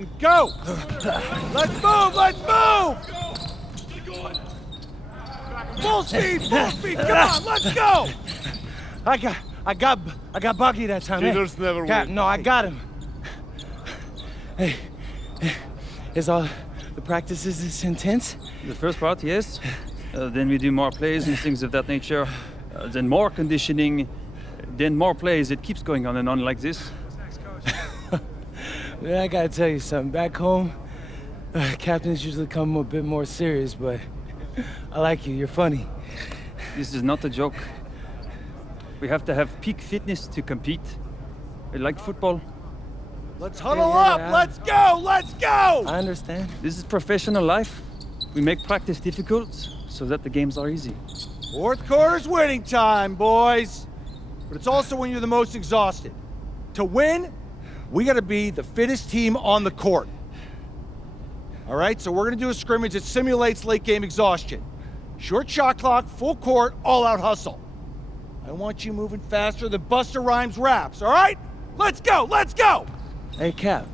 and go! Let's move, let's move! Full speed, come on, let's go! I got Bucky that time, man. Killers never Cap, win. no, I got him. Hey, is all the practices this intense? The first part, yes. Then we do more plays and things of that nature. Then more conditioning. Then more plays. It keeps going on and on like this. Man, I gotta tell you something. Back home, captains usually come a bit more serious, but I like you. You're funny. This is not a joke. We have to have peak fitness to compete. Like football. Let's huddle up, let's go, let's go! I understand. This is professional life. We make practice difficult so that the games are easy. Fourth quarter's winning time, boys. But it's also when you're the most exhausted. To win, we gotta be the fittest team on the court. All right, so we're gonna do a scrimmage that simulates late game exhaustion. Short shot clock, full court, all out hustle. I want you moving faster than Busta Rhymes raps, all right? Let's go, let's go! Hey, Cap.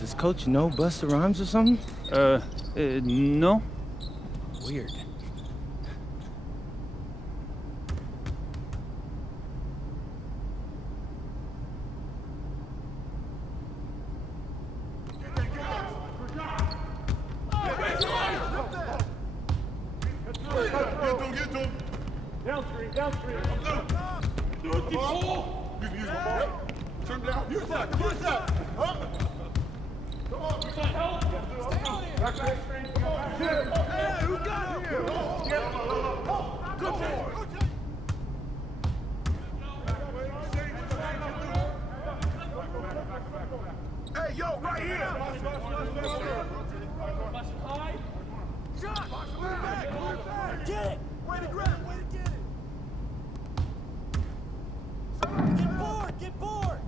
Does Coach know Busta Rhymes or something? No. Weird. Hey, yo, right here! Get it! Way to grab, way to get it! Get bored, get bored!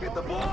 Get the ball!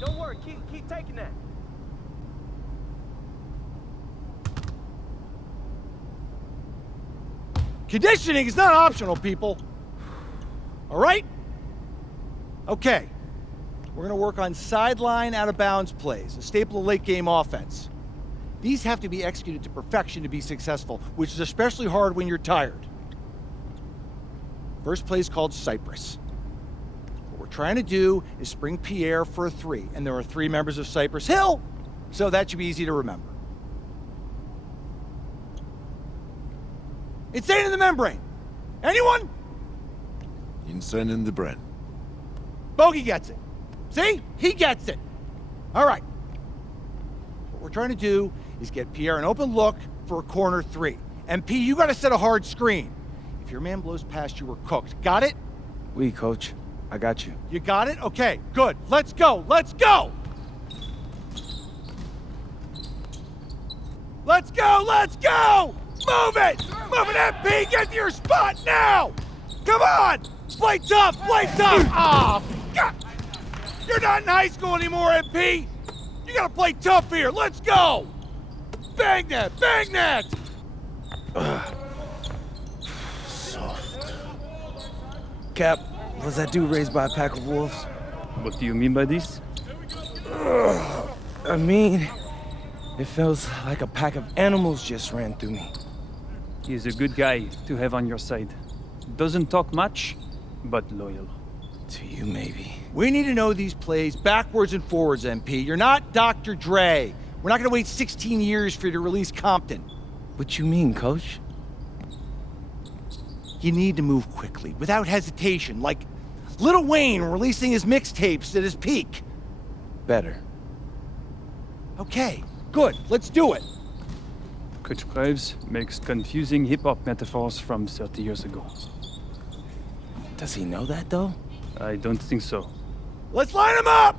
Don't worry. Keep taking that. Conditioning is not optional, people. All right? Okay. We're going to work on sideline out-of-bounds plays, a staple of late-game offense. These have to be executed to perfection to be successful, which is especially hard when you're tired. First play is called Cypress. What we're trying to do is spring Pierre for a three, and there are three members of Cypress Hill, So that should be easy to remember. Insane in the membrane. Anyone? Insane in the brain. Bogey gets it. See? He gets it. All right. What we're trying to do is get Pierre an open look for a corner 3. MP, you gotta set a hard screen. If your man blows past you, we're cooked. Got it? Oui, coach. I got you. You got it? Okay, good. Let's go. Let's go! Let's go! Let's go! Move it! Move it, MP! Get to your spot now! Come on! Play tough! Play tough! Ah, God! You're not in high school anymore, MP! You gotta play tough here! Let's go! Bang that! Bang that! Cap, was that dude raised by a pack of wolves? What do you mean by this? I mean, it feels like a pack of animals just ran through me. He's a good guy to have on your side. Doesn't talk much, but loyal. To you, maybe. We need to know these plays backwards and forwards, MP. You're not Dr. Dre. We're not gonna wait 16 years for you to release Compton. What you mean, coach? You need to move quickly, without hesitation, like Lil Wayne releasing his mixtapes at his peak. Better. Okay, good, let's do it. Coach Graves makes confusing hip-hop metaphors from 30 years ago. Does he know that, though? I don't think so. Let's line them up!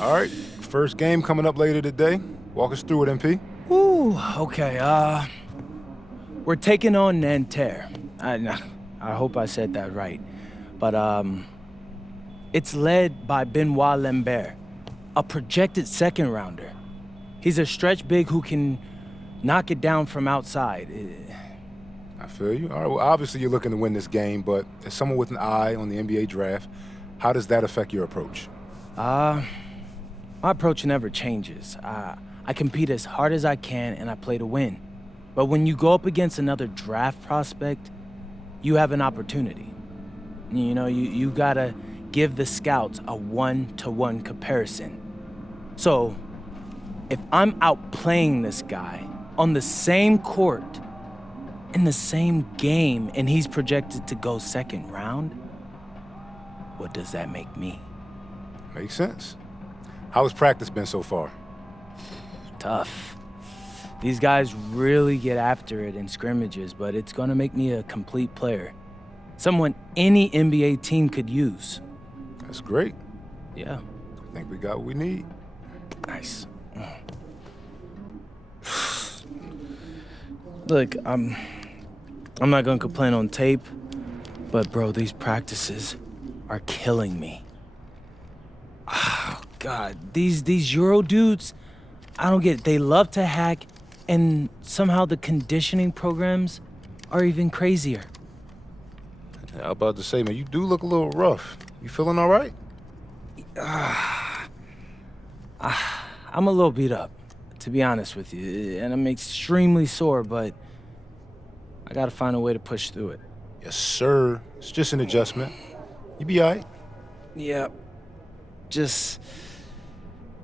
All right, first game coming up later today. Walk us through it, MP. Ooh, okay, we're taking on Nanterre. I hope I said that right. But, it's led by Benoit Lambert, a projected second rounder. He's a stretch big who can knock it down from outside. I feel you. All right, well, obviously you're looking to win this game, but as someone with an eye on the NBA draft, how does that affect your approach? My approach never changes. I compete as hard as I can and I play to win. But when you go up against another draft prospect, you have an opportunity. You know, you gotta give the scouts a one-to-one comparison. So, if I'm outplaying this guy on the same court, in the same game, and he's projected to go second round, what does that make me? Makes sense. How has practice been so far? Tough. These guys really get after it in scrimmages, but it's gonna make me a complete player. Someone any NBA team could use. That's great. Yeah. I think we got what we need. Nice. Look, I'm not gonna complain on tape, but bro, these practices are killing me. Oh, God, these Euro dudes, I don't get it. They love to hack, and somehow the conditioning programs are even crazier. Yeah, I was about to say, man, you do look a little rough. You feeling all right? I'm a little beat up, to be honest with you, and I'm extremely sore, but I gotta find a way to push through it. Yes, sir. It's just an adjustment. You be all right. Yeah, just,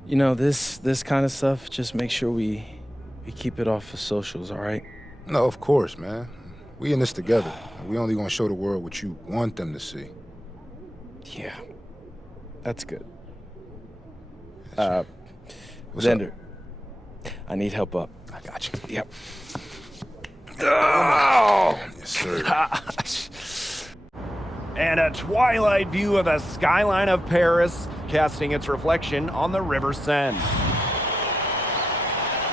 you know, this kind of stuff, just make sure we keep it off of socials, all right? No, of course, man. We in this together. We only gonna show the world what you want them to see. Yeah, that's good. What's Xander, up? I need help up. I got you. Yep. Oh! Yes, sir. And a twilight view of the skyline of Paris, casting its reflection on the River Seine.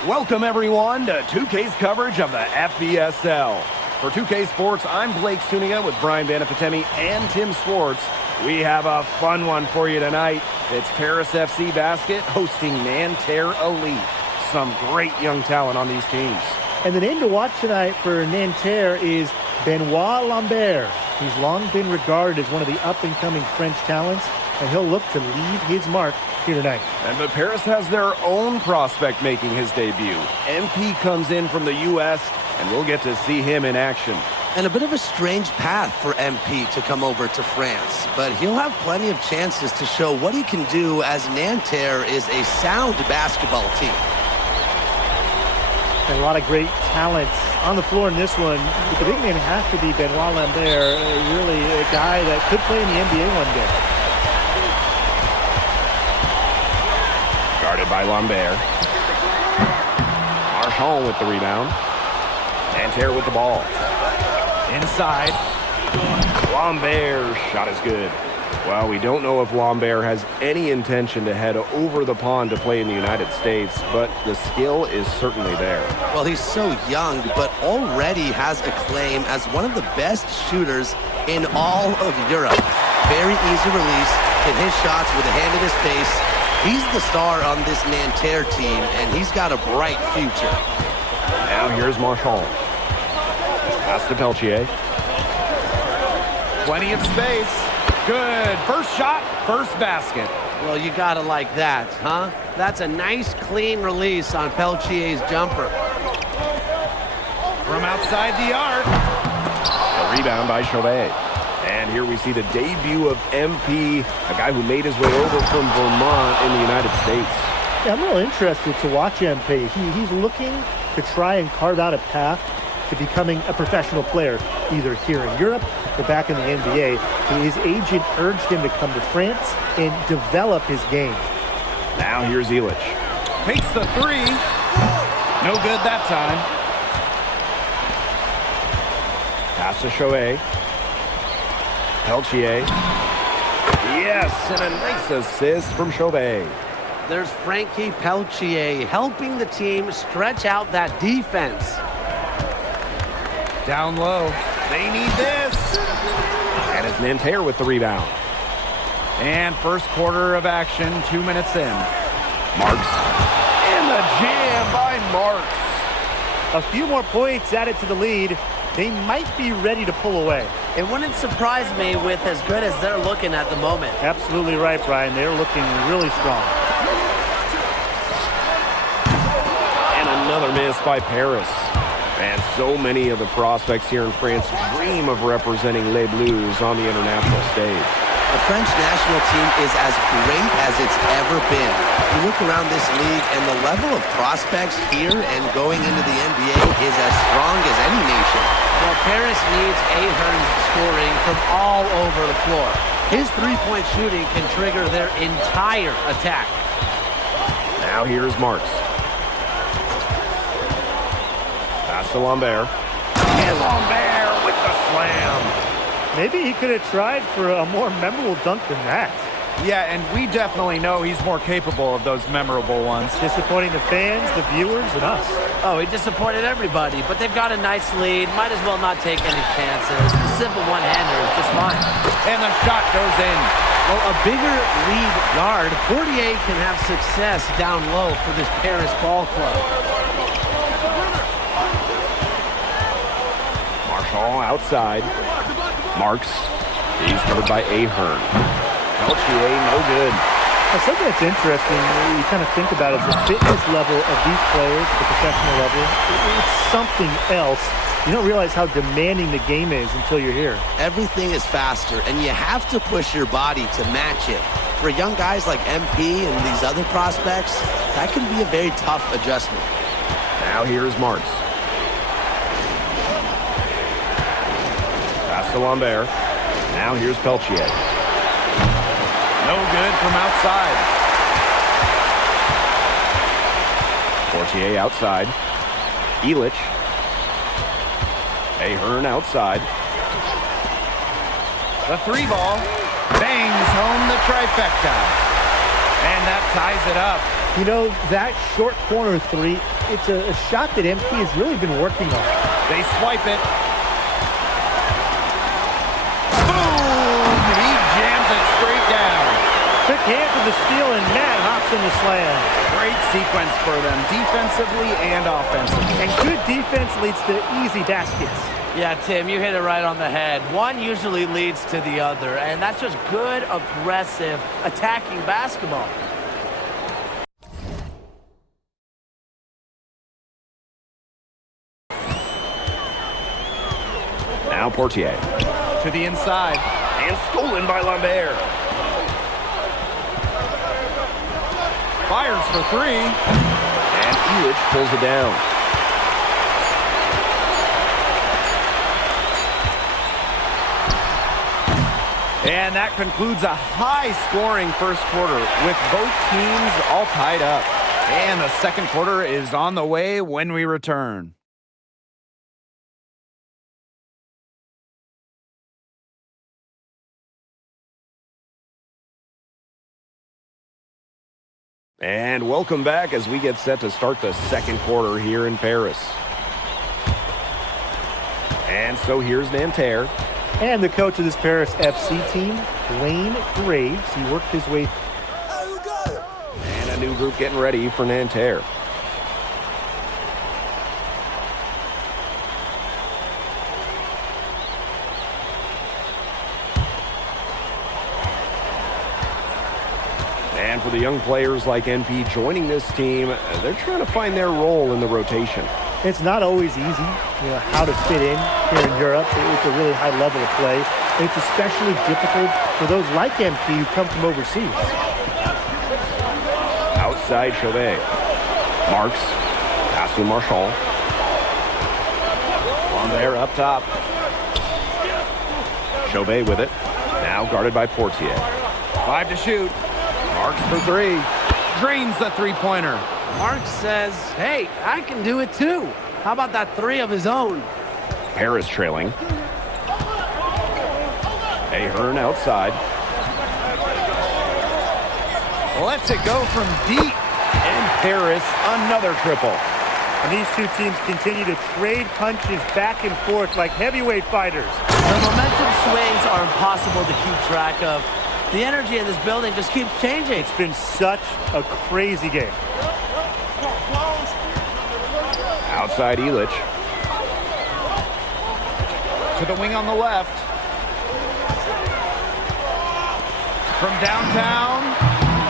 Welcome, everyone, to 2K's coverage of the FBSL. For 2K Sports, I'm Blake Sunia with Brian Banafitemi and Tim Swartz. We have a fun one for you tonight. It's Paris FC Basket hosting Nanterre Elite. Some great young talent on these teams. And the name to watch tonight for Nanterre is Benoit Lambert. He's long been regarded as one of the up-and-coming French talents, and he'll look to leave his mark here tonight. And but Paris has their own prospect making his debut. MP comes in from the U.S., and we'll get to see him in action. And a bit of a strange path for MP to come over to France, but he'll have plenty of chances to show what he can do as Nanterre is a sound basketball team. And a lot of great talents on the floor in this one. But the big name has to be Benoit Lambert, really a guy that could play in the NBA one day. Guarded by Lambert. Marchand with the rebound. Nanterre with the ball. Inside. Lambert's shot is good. Well, we don't know if Lambert has any intention to head over the pond to play in the United States, but the skill is certainly there. Well, he's so young, but already has a claim as one of the best shooters in all of Europe. Very easy release, hit his shots with a hand in his face. He's the star on this Nanterre team, and he's got a bright future. Now here's Marchand. Pass to Peltier. Plenty of space. Good. First shot, first basket. Well, you gotta like that, huh? That's a nice, clean release on Peltier's jumper. From outside the arc. A rebound by Chauvet. And here we see the debut of MP, a guy who made his way over from Vermont in the United States. Yeah, I'm real interested to watch MP. He's looking to try and carve out a path to becoming a professional player, either here in Europe or back in the NBA. His agent urged him to come to France and develop his game. Now here's Illich. Takes the three. No good that time. Pass to Chauvet. Peltier. Yes, and a nice assist from Chauvet. There's Frankie Peltier helping the team stretch out that defense. Down low. They need this. And it's Nanterre with the rebound. And first quarter of action, 2 minutes in. Marks. And the jam by Marks. A few more points added to the lead. They might be ready to pull away. It wouldn't surprise me with as good as they're looking at the moment. Absolutely right, Brian. They're looking really strong. And another miss by Paris. And so many of the prospects here in France dream of representing Les Bleus on the international stage. The French national team is as great as it's ever been. You look around this league and the level of prospects here and going into the NBA is as strong as any nation. Well, Paris needs Ahern's scoring from all over the floor. His three-point shooting can trigger their entire attack. Now here's Marks. Pass to Lambert. And Lambert with the slam. Maybe he could have tried for a more memorable dunk than that. Yeah, and we definitely know he's more capable of those memorable ones. Disappointing the fans, the viewers, and us. Oh, he disappointed everybody, but they've got a nice lead. Might as well not take any chances. The simple one-hander is just fine. And the shot goes in. Well, a bigger lead guard, Portier can have success down low for this Paris ball club. Marchand outside. Marks. He's covered by Ahern. Peltier, no good. Now, something that's interesting, you kind of think about, is the fitness level of these players at the professional level. It's something else. You don't realize how demanding the game is until you're here. Everything is faster, and you have to push your body to match it. For young guys like MP and these other prospects, that can be a very tough adjustment. Now here's Marks. Pass to Lambert. Now here's Peltier. No good from outside. Portier outside. Illich. Ahern outside. The three ball bangs home the trifecta. And that ties it up. You know, that short corner three, it's a shot that MP has really been working on. They swipe it. Boom! He jams it straight down. Quick hand for the steal, and Matt hops in the slam. Great sequence for them, defensively and offensively. And good defense leads to easy baskets. Yeah, Tim, you hit it right on the head. One usually leads to the other, and that's just good, aggressive, attacking basketball. Now Portier. To the inside. And stolen by Lambert. Fires for three. And Elich pulls it down. And that concludes a high-scoring first quarter with both teams all tied up. And the second quarter is on the way when we return. And welcome back as we get set to start the second quarter here in Paris. And so here's Nanterre. And the coach of this Paris FC team, Wayne Graves, he worked his way. And a new group getting ready for Nanterre. And for the young players like MP joining this team, they're trying to find their role in the rotation. It's not always easy, you know, how to fit in here in Europe. It's a really high level of play. And it's especially difficult for those like MP who come from overseas. Outside Chauvet. Marks. Pass to Marchal. Lambert up top. Chauvet with it. Now guarded by Portier. 5 to shoot. Marks for three. Drains the three-pointer. Mark says, hey, I can do it too. How about that three of his own? Paris trailing. Ahern outside. Lets it go from deep. And Paris, another triple. And these two teams continue to trade punches back and forth like heavyweight fighters. The momentum swings are impossible to keep track of. The energy in this building just keeps changing. It's been such a crazy game. Outside Elich. To the wing on the left. From downtown.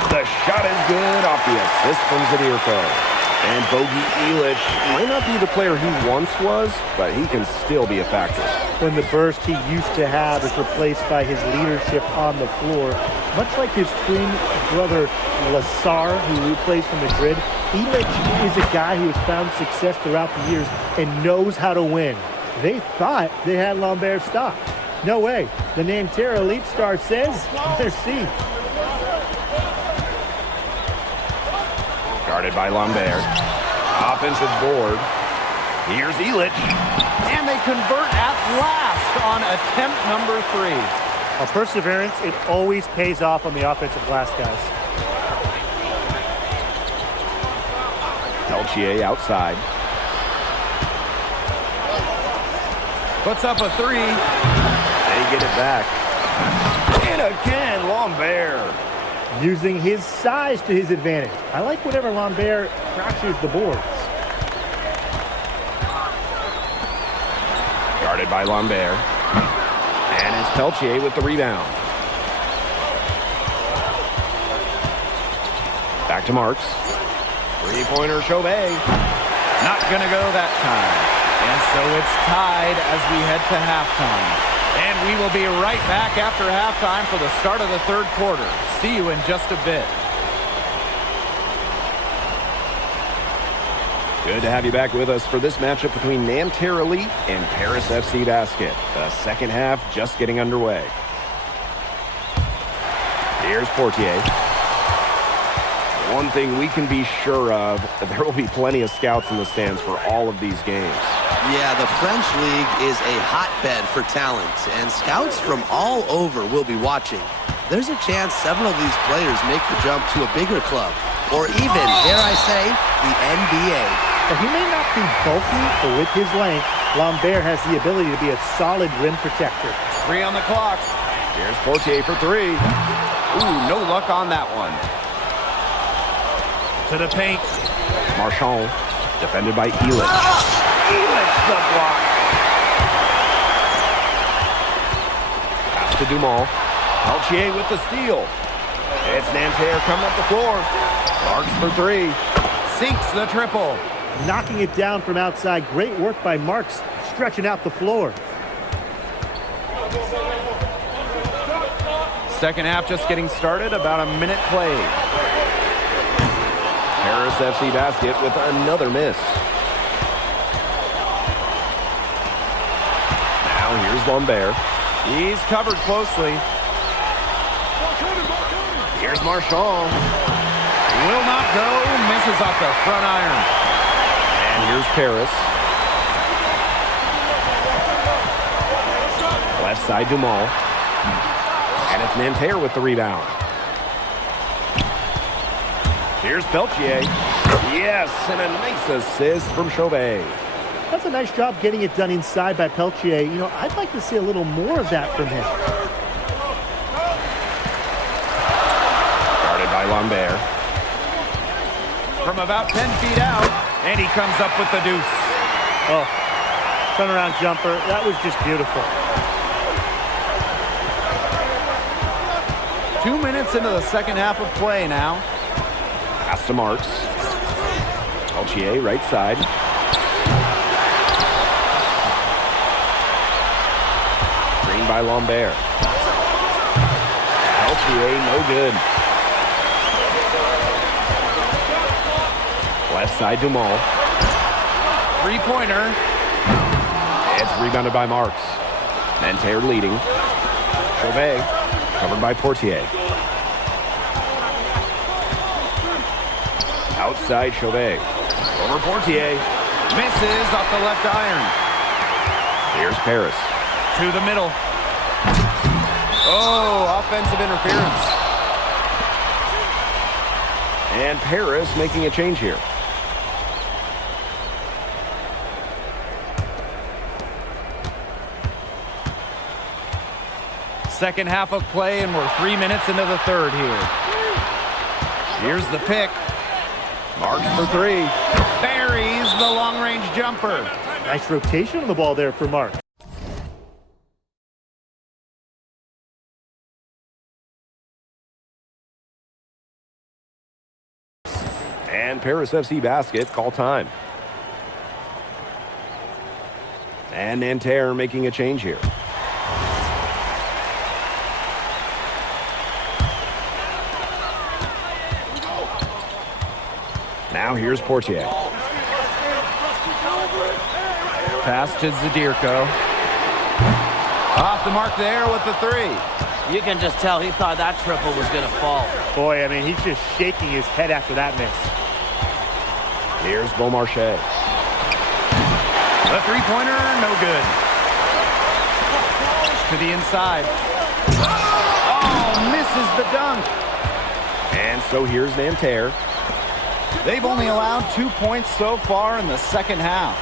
The shot is good off the assist from Zadirko. And Bogey Elich might not be the player he once was, but he can still be a factor. When the burst he used to have is replaced by his leadership on the floor, much like his twin brother Lassar, who plays for Madrid, Elich is a guy who has found success throughout the years and knows how to win. They thought they had Lambert stopped. No way. The Nanterre Elite star says, merci. Guarded by Lambert. Offensive board. Here's Elich. And they convert at last on attempt number 3. A perseverance, it always pays off on the offensive glass, guys. Peltier outside. Puts up a 3. They get it back. And again, Lambert. Using his size to his advantage. I like whenever Lambert crashes the boards. Guarded by Lambert. And it's Peltier with the rebound. Back to Marks. Three-pointer Chauvet. Not gonna go that time. And so it's tied as we head to halftime. And we will be right back after halftime for the start of the third quarter. See you in just a bit. Good to have you back with us for this matchup between Nanterre Elite and Paris FC Basket. The second half just getting underway. Here's Portier. One thing we can be sure of, there will be plenty of scouts in the stands for all of these games. Yeah, the French league is a hotbed for talent, and scouts from all over will be watching. there's a chance several of these players make the jump to a bigger club, or even, dare I say, the NBA. Well, he may not be bulky, but with his length, Lambert has the ability to be a solid rim protector. 3 on the clock. Here's Portier for 3. Ooh, no luck on that one. To the paint. Marchand, defended by Elitch. Elitch the block. Pass to Dumont. Peltier with the steal. It's Nanterre coming up the floor. Marks for 3. Sinks the triple. Knocking it down from outside. Great work by Marks, stretching out the floor. Second half just getting started, about a minute played. Paris FC basket with another miss. Now here's Lambert. He's covered closely. Here's Marchand. Will not go, misses off the front iron. And here's Paris. Left side Dumont. And it's Nanterre with the rebound. Here's Peltier. Yes, and a nice assist from Chauvet. That's a nice job getting it done inside by Peltier. You know, I'd like to see a little more of that from him. Guarded by Lambert. From about 10 feet out, and he comes up with the deuce. Oh, turnaround jumper. That was just beautiful. 2 minutes into the second half of play now. Pass to Marks. Peltier, right side. Screen by Lambert. Peltier, no good. Left side, Dumont. Three-pointer. It's rebounded by Marks. Nanterre leading. Chauvet, covered by Portier. Outside Chauvet. Over Portier. Misses off the left iron. Here's Paris. To the middle. Oh, offensive interference. And Paris making a change here. Second half of play, and we're 3 minutes into the third here. Here's the pick. Marks for 3. Buries the long-range jumper. Nice rotation on the ball there for Mark. And Paris FC basket, call time. And Nanterre making a change here. Now here's Portier. Pass to Zadirko. Off the mark there with the 3. You can just tell he thought that triple was going to fall. Boy, I mean, he's just shaking his head after that miss. Here's Beaumarchais. The three-pointer, no good. To the inside. Oh, misses the dunk. And so here's Nanterre. They've only allowed 2 points so far in the second half.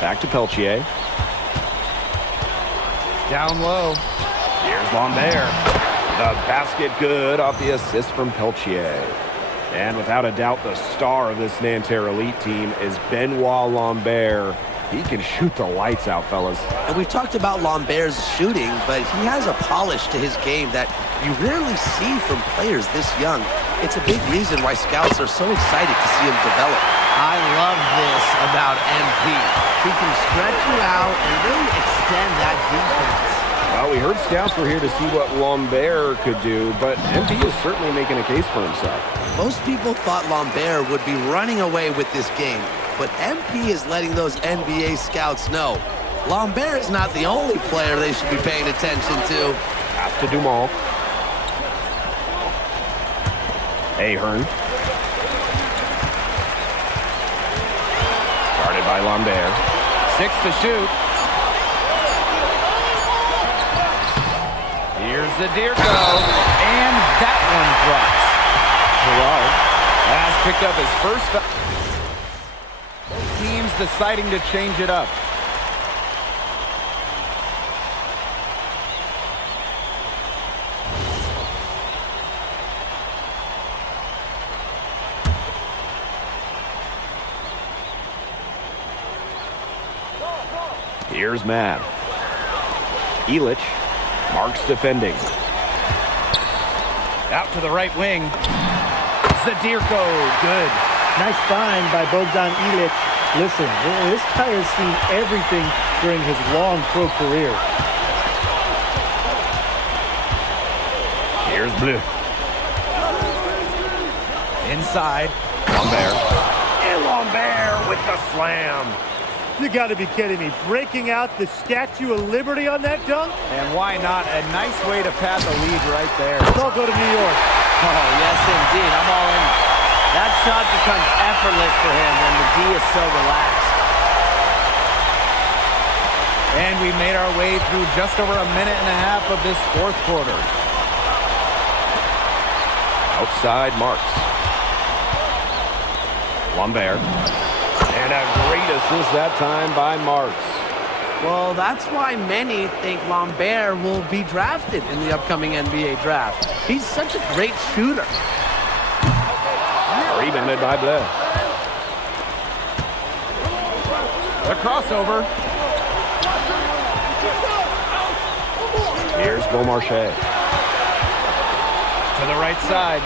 Back to Peltier. Down low. Here's Lambert. The basket good off the assist from Peltier. And without a doubt, the star of this Nanterre elite team is Benoit Lambert. He can shoot the lights out, fellas. And we've talked about Lambert's shooting, but he has a polish to his game that you rarely see from players this young. It's a big reason why scouts are so excited to see him develop. I love this about MP. He can stretch you out and really extend that defense. Well, we heard scouts were here to see what Lambert could do, but MP is certainly making a case for himself. Most people thought Lambert would be running away with this game, but MP is letting those NBA scouts know Lambert is not the only player they should be paying attention to. Pass to Dumont. Ahern. Guarded by Lambert. 6 to shoot. Zadirko, and that one drops. Gerard has picked up his first foul. Both teams deciding to change it up. Here's Matt. Elich. Marks defending. Out to the right wing. Zadirko, good. Nice find by Bogdan Ilic. Listen, this guy has seen everything during his long pro career. Here's Bleu. Inside. Lambert. And Lambert with the slam. You got to be kidding me. Breaking out the Statue of Liberty on that dunk? And why not? A nice way to pad the lead right there. Let's all go to New York. Oh, yes, indeed. I'm all in. That shot becomes effortless for him when the D is so relaxed. And we made our way through just over a minute and a half of this fourth quarter. Outside Marks. Lambert. And a great assist that time by Marks. Well, that's why many think Lambert will be drafted in the upcoming NBA draft. He's such a great shooter. Rebounded by Bleu. The crossover. Here's Beaumarchais. To the right side.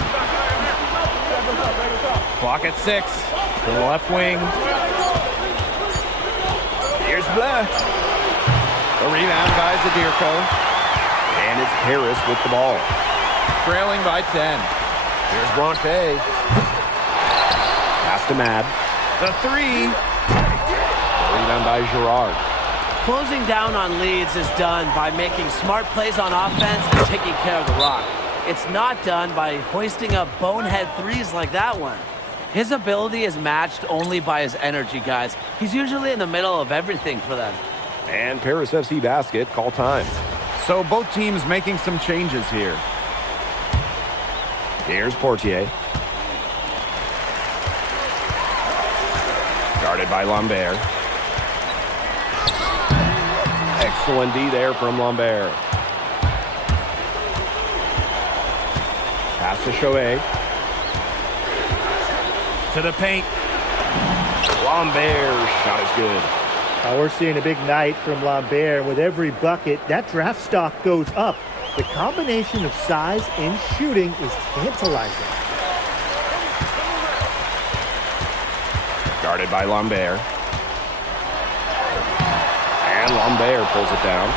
Clock at 6. To the left wing. Here's Bleu. The rebound by Zadirko. And it's Harris with the ball. Trailing by 10. Here's Blanchet. Pass to Mad. The 3. Rebound by Gerard. Closing down on leads is done by making smart plays on offense and taking care of the rock. It's not done by hoisting up bonehead threes like that one. His ability is matched only by his energy, guys. He's usually in the middle of everything for them. And Paris FC basket, call time. So both teams making some changes here. Here's Portier. Guarded by Lambert. Excellent D there from Lambert. Pass to Chouet. To the paint. Lambert shot is good. We're seeing a big night from Lambert. With every bucket, that draft stock goes up. The combination of size and shooting is tantalizing. Guarded by Lambert. And Lambert pulls it down.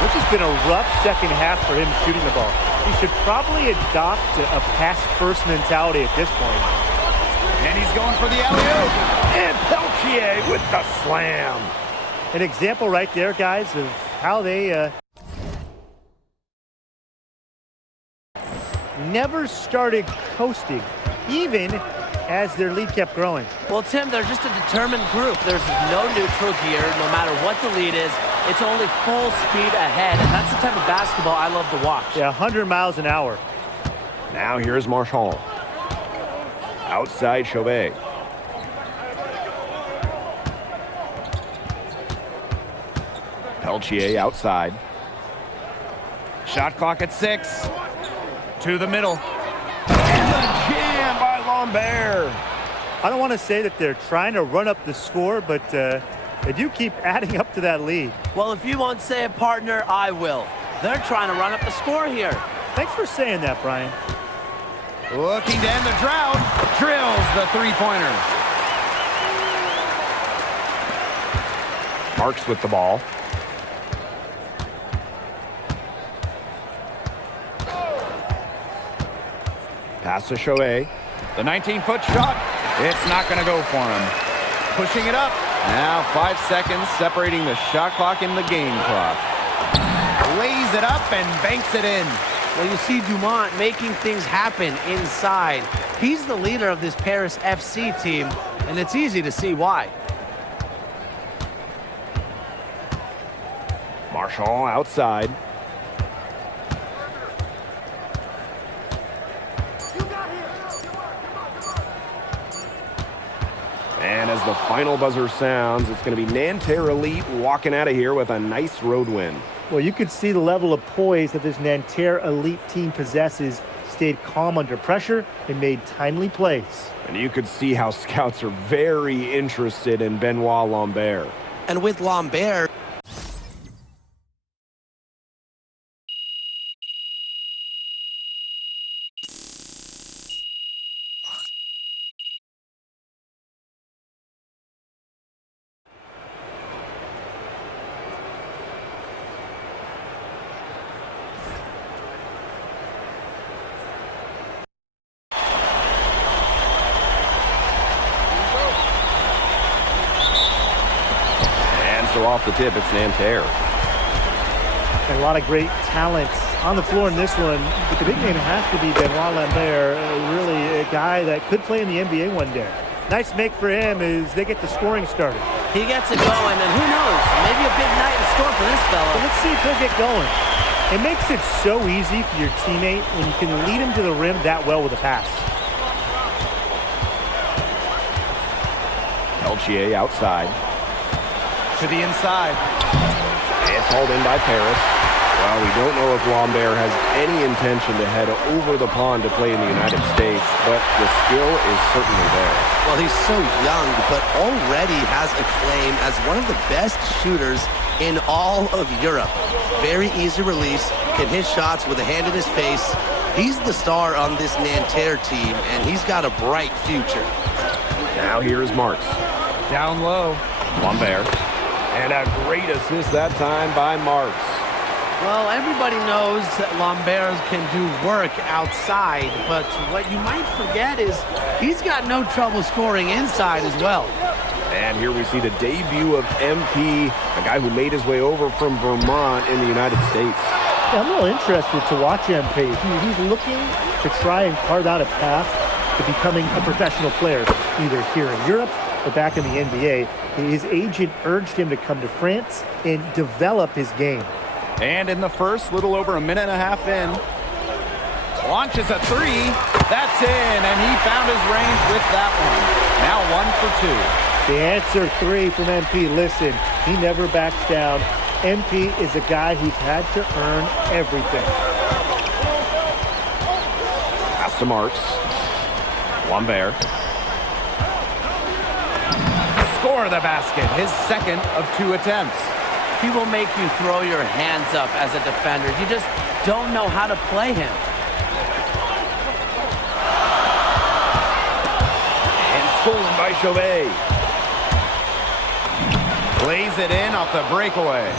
This has been a rough second half for him shooting the ball. He should probably adopt a pass-first mentality at this point. And he's going for the alley-oop. And Peltier with the slam. An example right there, guys, of how they never started coasting, even as their lead kept growing. Well, Tim, they're just a determined group. There's no neutral gear. No matter what the lead is, it's only full speed ahead. And that's the type of basketball I love to watch. Yeah, 100 miles an hour. Now here's Marchand. Outside Chauvet. Peltier outside. Shot clock at 6. To the middle. And the jam by Lambert. I don't want to say that they're trying to run up the score, but they do keep adding up to that lead. Well, if you won't say it, partner, I will. They're trying to run up the score here. Thanks for saying that, Brian. Looking to end the drought. Drills the three-pointer. Marks with the ball. Pass to Chauvet. The 19-foot shot. It's not going to go for him. Pushing it up. Now 5 seconds separating the shot clock and the game clock. Lays it up and banks it in. Well, you see Dumont making things happen inside. He's the leader of this Paris FC team, and it's easy to see why. Marchand outside. And as the final buzzer sounds, it's going to be Nanterre Elite walking out of here with a nice road win. Well, you could see the level of poise that this Nanterre Elite team possesses. Stayed calm under pressure and made timely plays. And you could see how scouts are very interested in Benoit Lambert. And with Lambert, So off the tip, it's Nanterre. And a lot of great talents on the floor in this one, but the big name has to be Benoit Lambert, really a guy that could play in the NBA one day. Nice make for him as they get the scoring started. He gets it going, and who knows, maybe a big night in store for this fella. But let's see if he'll get going. It makes it so easy for your teammate when you can lead him to the rim that well with a pass. Peltier outside. To the inside. It's hauled in by Paris. Well, we don't know if Lambert has any intention to head over the pond to play in the United States, but the skill is certainly there. well, he's so young, but already has a claim as one of the best shooters in all of Europe. Very easy release, can hit shots with a hand in his face. He's the star on this Nanterre team, and he's got a bright future. Now here's Marks. Down low. Lambert. And a great assist that time by Marks. Well, everybody knows that Lambert can do work outside, but what you might forget is he's got no trouble scoring inside as well. And here we see the debut of MP, a guy who made his way over from Vermont in the United States. Yeah, I'm real interested to watch MP. He's looking to try and carve out a path to becoming a professional player, either here in Europe or back in the NBA. His agent urged him to come to France and develop his game. And in the first, little over a minute and a half in, launches a three. That's in, and he found his range with that one. Now 1 for 2. The answer three from MP. Listen, he never backs down. MP is a guy who's had to earn everything. Pass to Marks. Lambert. Score the basket, his second of 2 attempts. He will make you throw your hands up as a defender. You just don't know how to play him. And stolen by Chauvet. Lays it in off the breakaway.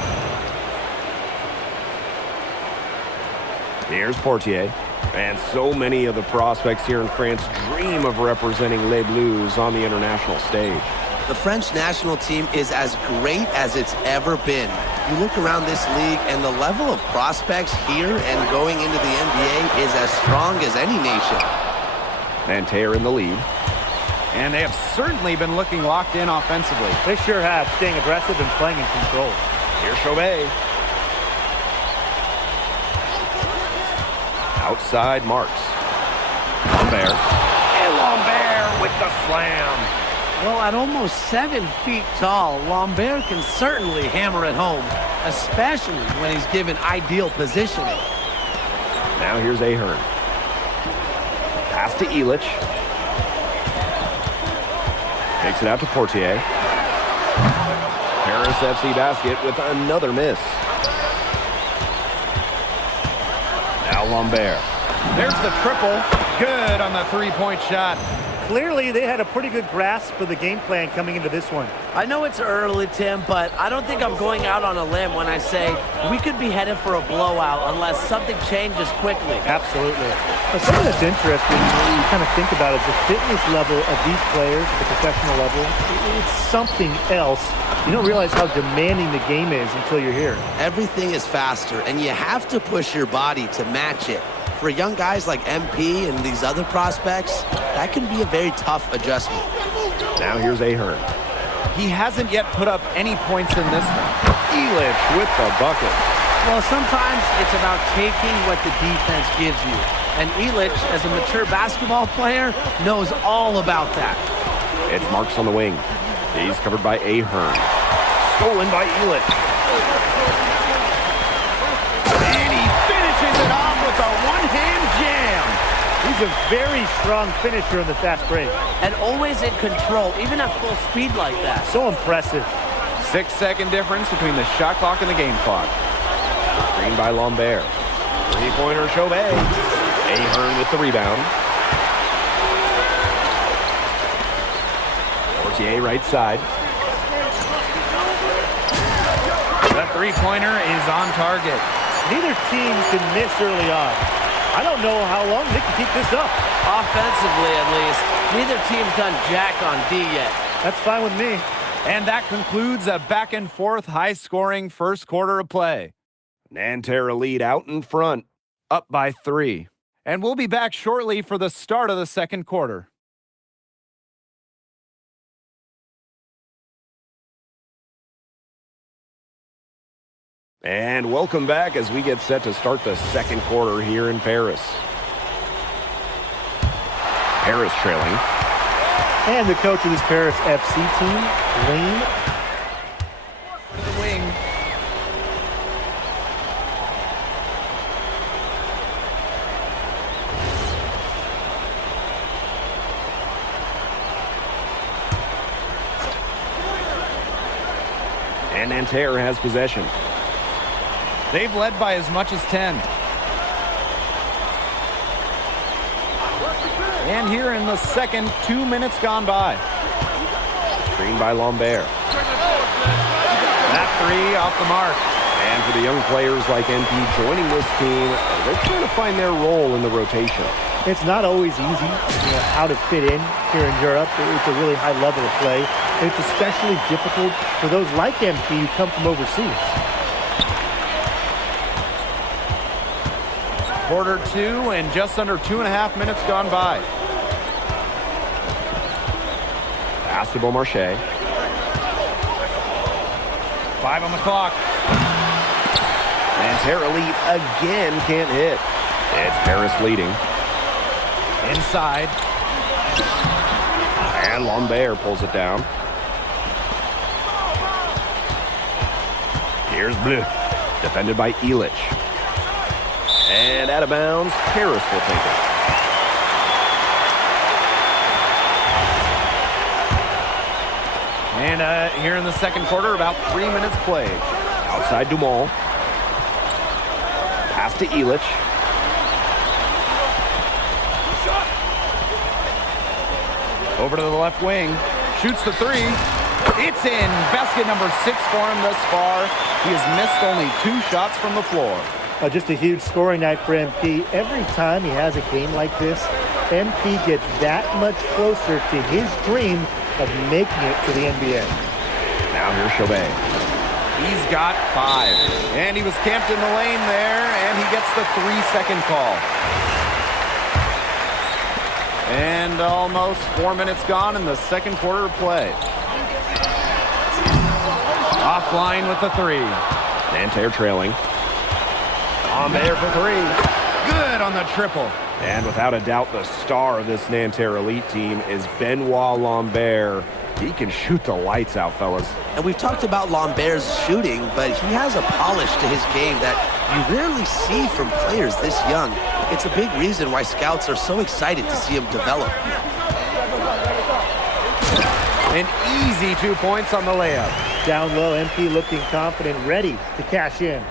Here's Portier. And so many of the prospects here in France dream of representing Les Bleus on the international stage. The French national team is as great as it's ever been. You look around this league, and the level of prospects here and going into the NBA is as strong as any nation. Nanterre in the lead. And they have certainly been looking locked in offensively. They sure have, staying aggressive and playing in control. Here's Chauvet. Outside Marks. Lambert. And Lambert with the slam. Well, at almost 7 feet tall, Lambert can certainly hammer it home, especially when he's given ideal positioning. Now here's Ahern. Pass to Illich. Takes it out to Portier. Paris FC basket with another miss. Now Lambert. There's the triple. Good on the three-point shot. Clearly, they had a pretty good grasp of the game plan coming into this one. I know it's early, Tim, but I don't think I'm going out on a limb when I say we could be headed for a blowout unless something changes quickly. Absolutely. Now, something that's interesting when you kind of think about is the fitness level of these players at the professional level. It's something else. You don't realize how demanding the game is until you're here. Everything is faster, and you have to push your body to match it. For young guys like MP and these other prospects, that can be a very tough adjustment. Now here's Ahern. He hasn't yet put up any points in this one. Illich with the bucket. Well, sometimes it's about taking what the defense gives you. And Illich, as a mature basketball player, knows all about that. It's Marks on the wing. He's covered by Ahern. Stolen by Elich. And he finishes it off with a one-hand jam. He's a very strong finisher in the fast break. And always in control, even at full speed like that. So impressive. 6-second difference between the shot clock and the game clock. Screen by Lambert. Three-pointer Chauvet. Ahern with the rebound. Portier right side. The three-pointer is on target. Neither team can miss early on. I don't know how long they can keep this up. Offensively, at least. Neither team's done jack on D yet. That's fine with me. And that concludes a back-and-forth, high-scoring first quarter of play. Nanterre Elite out in front. Up by 3. And we'll be back shortly for the start of the second quarter. And welcome back as we get set to start the second quarter here in Paris. Paris trailing. And the coach of this Paris FC team, Lane. The wing. And Nanterre has possession. They've led by as much as 10. And here in the second, 2 minutes gone by. Screen by Lambert. That three off the mark. And for the young players like MP joining this team, they're trying to find their role in the rotation. It's not always easy, how to fit in here in Europe. It's a really high level of play. And it's especially difficult for those like MP who come from overseas. Quarter 2 and just under 2.5 minutes gone by. Pass to Beaumarchais. 5 on the clock. Nanterre Elite again can't hit. It's Paris leading. Inside. And Lambert pulls it down. Here's Bleu. Defended by Elich. And out of bounds, Paris will take it. And here in the second quarter, about 3 minutes played. Outside Dumont. Pass to Elich. Over to the left wing. Shoots the three. It's in. Basket number 6 for him thus far. He has missed only 2 shots from the floor. Just a huge scoring night for MP. Every time he has a game like this, MP gets that much closer to his dream of making it to the NBA. Now here's Chauvet. He's got 5. And he was camped in the lane there, and he gets the 3-second call. And almost 4 minutes gone in the second quarter of play. Offline with the 3. Nanterre trailing. Lambert for 3. Good on the triple. And without a doubt, the star of this Nanterre Elite team is Benoit Lambert. He can shoot the lights out, fellas. And we've talked about Lambert's shooting, but he has a polish to his game that you rarely see from players this young. It's a big reason why scouts are so excited to see him develop. An easy 2 points on the layup. Down low, MP looking confident, ready to cash in.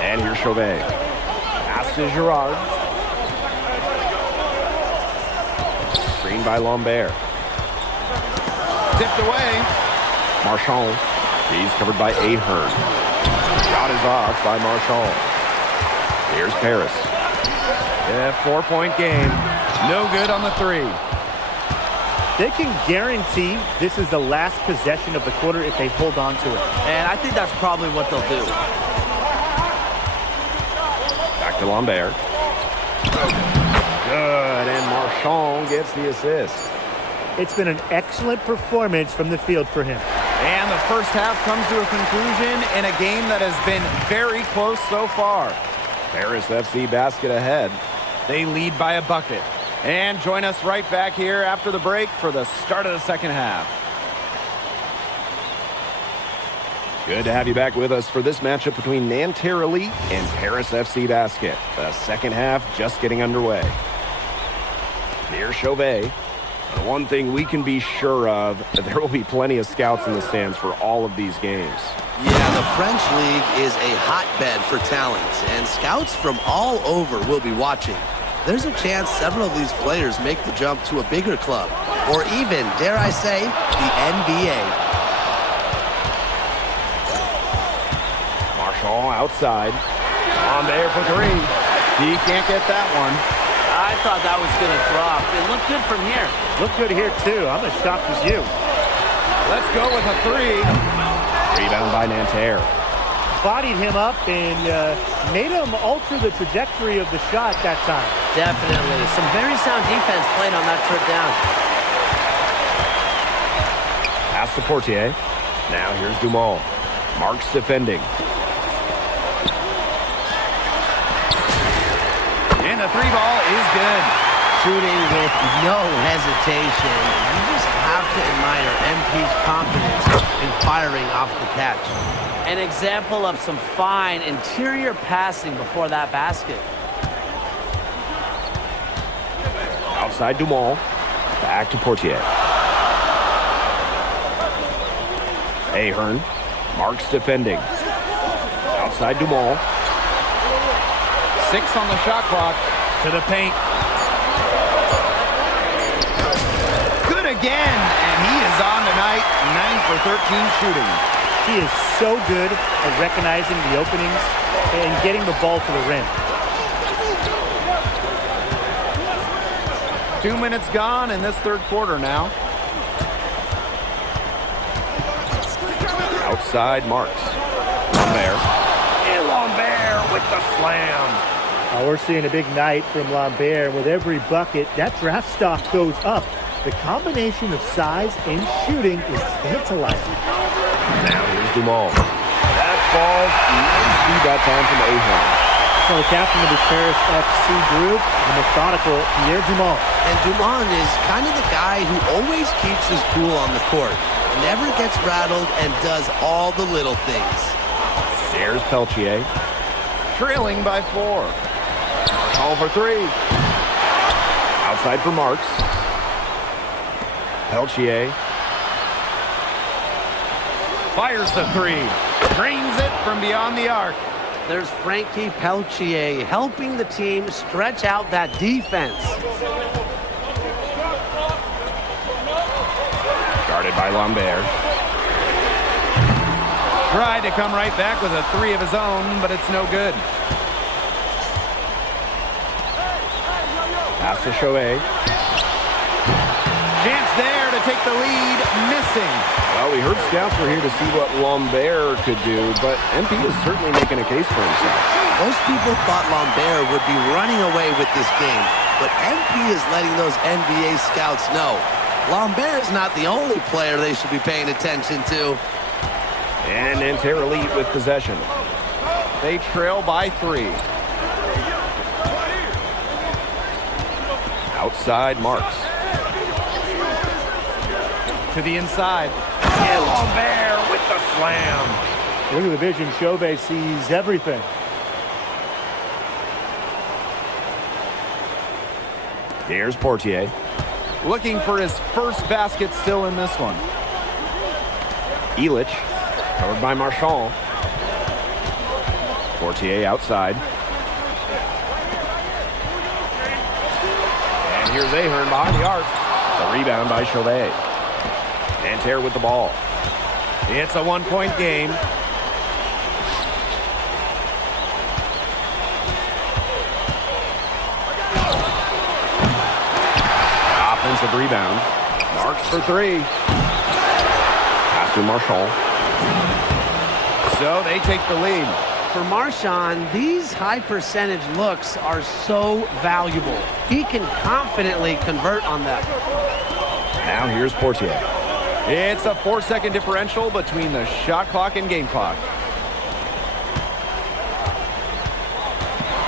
And here's Chauvet. Pass to Girard. Screen by Lambert. Tipped away. Marchand. He's covered by Ahern. Shot is off by Marchand. Here's Paris. Yeah, 4-point game. No good on the 3. They can guarantee this is the last possession of the quarter if they hold on to it. And I think that's probably what they'll do. Back to Lambert. Good, and Marchand gets the assist. It's been an excellent performance from the field for him. And the first half comes to a conclusion in a game that has been very close so far. Paris FC basket ahead. They lead by a bucket. And join us right back here after the break for the start of the second half. Good to have you back with us for this matchup between Nanterre Elite and Paris FC Basket. The second half just getting underway. Here's Chauvet. The one thing we can be sure of, there will be plenty of scouts in the stands for all of these games. Yeah, the French league is a hotbed for talent, and scouts from all over will be watching. There's a chance several of these players make the jump to a bigger club, or even, dare I say, the NBA. Marshall outside. On there for three. He can't get that one. I thought that was going to drop. It looked good from here. Looked good here, too. I'm as shocked as you. Let's go with a three. Rebound by Nanterre. Bodied him up and made him alter the trajectory of the shot that time. Definitely. Some very sound defense played on that trip down. Pass to Portier. Now here's Dumont. Marks defending. And the three ball is good. Shooting with no hesitation. You just have to admire MP's confidence in firing off the catch. An example of some fine interior passing before that basket. Outside Dumont. Back to Portier. Ahern. Marks defending. Outside Dumont. 6 on the shot clock. To the paint. Good again. And he is on tonight. 9 for 13 shooting. He is so good at recognizing the openings and getting the ball to the rim. 2 minutes gone in this third quarter now. Outside Marks. Lambert. And Lambert with the slam. We're seeing a big night from Lambert. With every bucket, that draft stock goes up. The combination of size and shooting is tantalizing. Now here's Dumont. That falls. Nice feed that time from Ahern. So the captain of his Paris FC group, the methodical Pierre Dumont. And Dumont is kind of the guy who always keeps his cool on the court. Never gets rattled and does all the little things. There's Peltier. Trailing by 4. Call for three. Outside for Marks. Peltier. Fires the three. Drains it from beyond the arc. There's Frankie Peltier helping the team stretch out that defense. Guarded by Lambert. Tried to come right back with a three of his own, but it's no good. Pass to Chauvet. Chance there to take the lead, missing. Well, we heard scouts were here to see what Lambert could do, but MP is certainly making a case for himself. Most people thought Lambert would be running away with this game, but MP is letting those NBA scouts know Lambert is not the only player they should be paying attention to. And Nanterre Elite with possession. They trail by 3. Outside Marks. To the inside. And Lambert with the slam. Look at the vision. Chauvet sees everything. Here's Portier. Looking for his first basket still in this one. Illich. Covered by Marchand. Portier outside. And here's Ahern behind the arc. The rebound by Chauvet. Nanterre with the ball. It's a one-point game. Offensive rebound. Marks for 3. Pass to Marchand. So they take the lead. For Marchand, these high percentage looks are so valuable. He can confidently convert on them. Now here's Portier. It's a 4-second differential between the shot clock and game clock.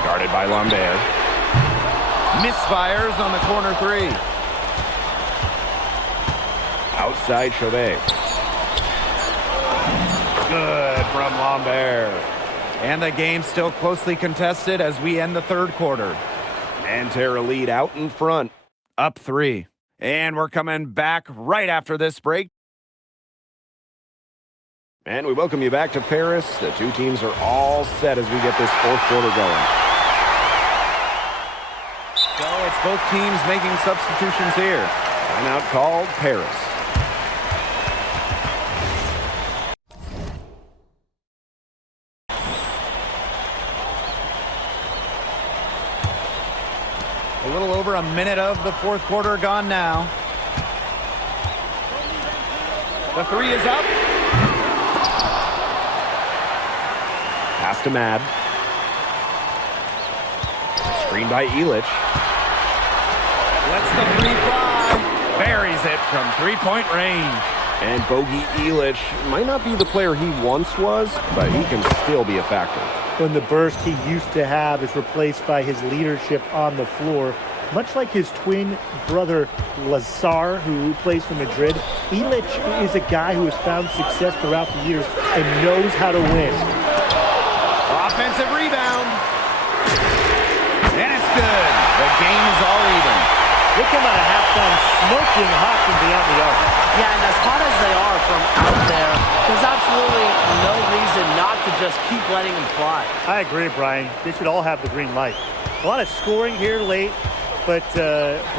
Guarded by Lambert. Misfires on the corner three. Outside Chauvet. Good from Lambert. And the game's still closely contested as we end the third quarter. Nanterre lead out in front. Up 3. And we're coming back right after this break. And we welcome you back to Paris. The two teams are all set as we get this fourth quarter going. So it's both teams making substitutions here. Timeout called, Paris. A little over a minute of the fourth quarter gone now. The three is up. Pass to Mad. Screen by Illich. Lets the three fly. Buries it from three-point range. And Bogey Illich might not be the player he once was, but he can still be a factor. When the burst he used to have is replaced by his leadership on the floor, much like his twin brother Lazar, who plays for Madrid, Illich is a guy who has found success throughout the years and knows how to win. Offensive rebound. And it's good. The game is all even. They come out of halftime smoking hot from beyond the arc. Yeah, and as hot as they are from out there, there's absolutely no reason not to just keep letting them fly. I agree, Brian. They should all have the green light. A lot of scoring here late, but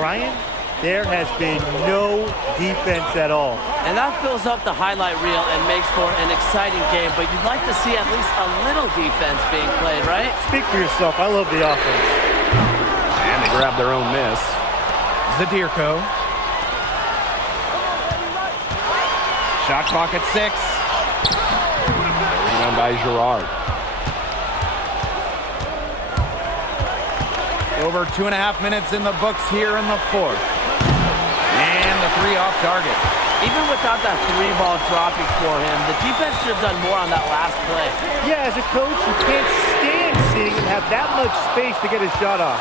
Brian, there has been no defense at all. And that fills up the highlight reel and makes for an exciting game, but you'd like to see at least a little defense being played, right? Speak for yourself. I love the offense. And they grab their own miss. Zadirko. Shot clock at 6. Rebound by Girard. Over 2.5 minutes in the books here in the fourth. And the three off target. Even without that three ball dropping for him, the defense should have done more on that last play. Yeah, as a coach, you can't stand seeing him have that much space to get his shot off.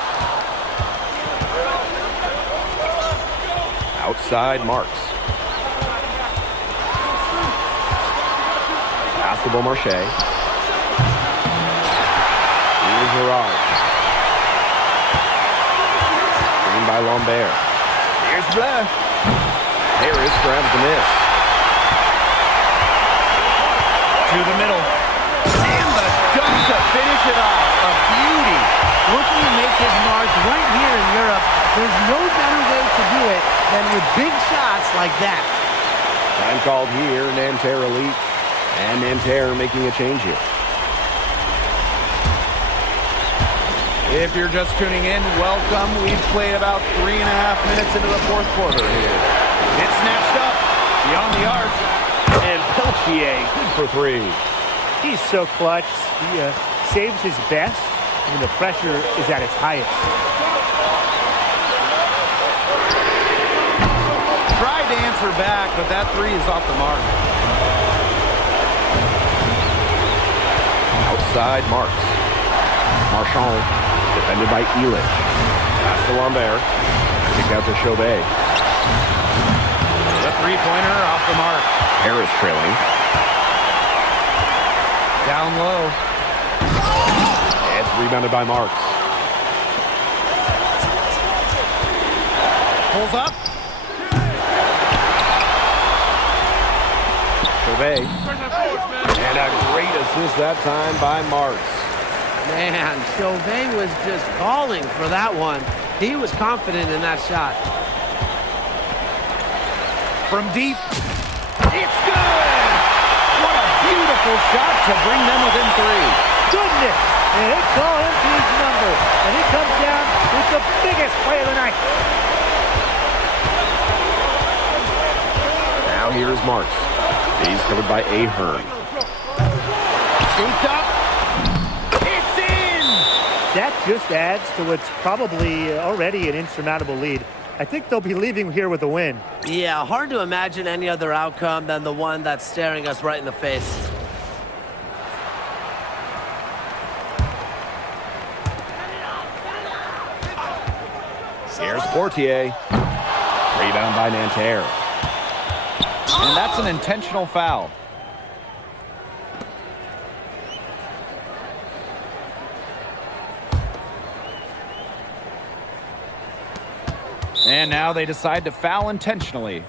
Outside Marks. Pass to Beaumarchais. Here's Girard. Screen by Lambert. Here's Blais. Harris grabs the miss. To the middle. And the dunk to finish it off. A beauty. Looking to make his mark right here in Europe, there's no better way to do it than with big shots like that. Time called here, Nanterre elite. And Nanterre making a change here. If you're just tuning in, welcome. We've played about 3.5 minutes into the fourth quarter here. It's snatched up beyond the arc. And Peltier, good for 3. He's so clutch. He saves his best when the pressure is at its highest. Tried to answer back, but that three is off the mark. Outside Marks. Marchand, defended by Illich. Pass to Lambert. Kick out to Chauvet. The three-pointer off the mark. Harris trailing. Down low. It's rebounded by Marks. Pulls up. Chauvet. And a great assist that time by Marks. Man, Chauvet was just calling for that one. He was confident in that shot. From deep. It's good! What a beautiful shot to bring them within 3. Goodness! And they call him to his number. And he comes down with the biggest play of the night. Now here's Marks. He's covered by Ahern. Scooped up. That just adds to what's probably already an insurmountable lead. I think they'll be leaving here with a win. Yeah, hard to imagine any other outcome than the one that's staring us right in the face. Here's Portier. Rebound by Nanterre. And that's an intentional foul. And now they decide to foul intentionally.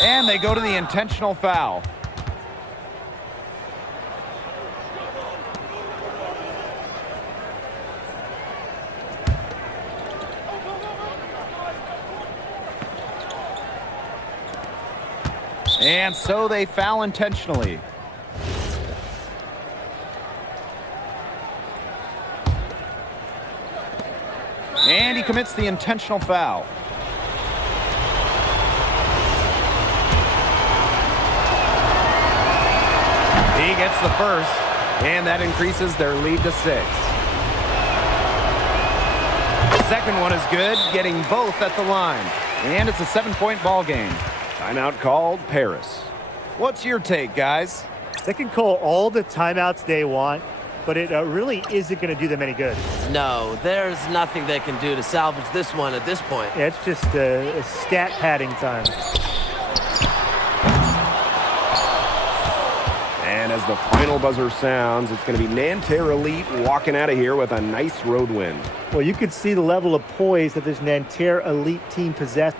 And they go to the intentional foul. And so they foul intentionally. And he commits the intentional foul. He gets the first, and that increases their lead to 6. The second one is good, getting both at the line. And it's a 7-point ball game. Timeout called, Paris. What's your take, guys? They can call all the timeouts they want, but it really isn't going to do them any good. No, there's nothing they can do to salvage this one at this point. Yeah, it's just a stat padding time. And as the final buzzer sounds, it's going to be Nanterre Elite walking out of here with a nice road win. Well, you could see the level of poise that this Nanterre Elite team possessed.